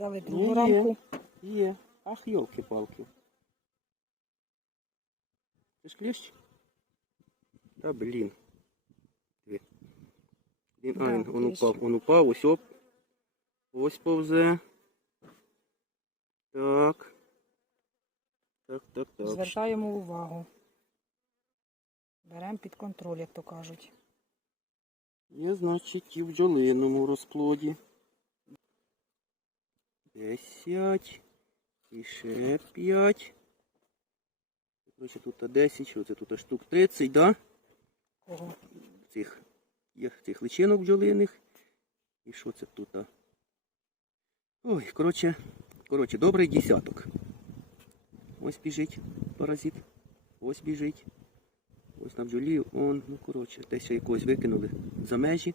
Взяли Ні, другу є. рамку. Є. Ах, йолки-палки. Це ж клещ? Та блін. Диви. Він, а, Да, він, он упав, он упав, ось оп. Ось повзе. Так. Так, так, так. Звертаємо увагу. Беремо під контроль, як то кажуть. Є, значить, і в бджолиному розплоді. Десять. І ще п'ять. Короче, тут 10, що це тут штук 30, да? Кого? Цих, цих личинок бджолиних. І що це тут? Ой, коротше, коротше, добрий десяток. Ось біжить паразит. Ось біжить. Ось на бджолі, он, ну коротше, десь якогось викинули за межі.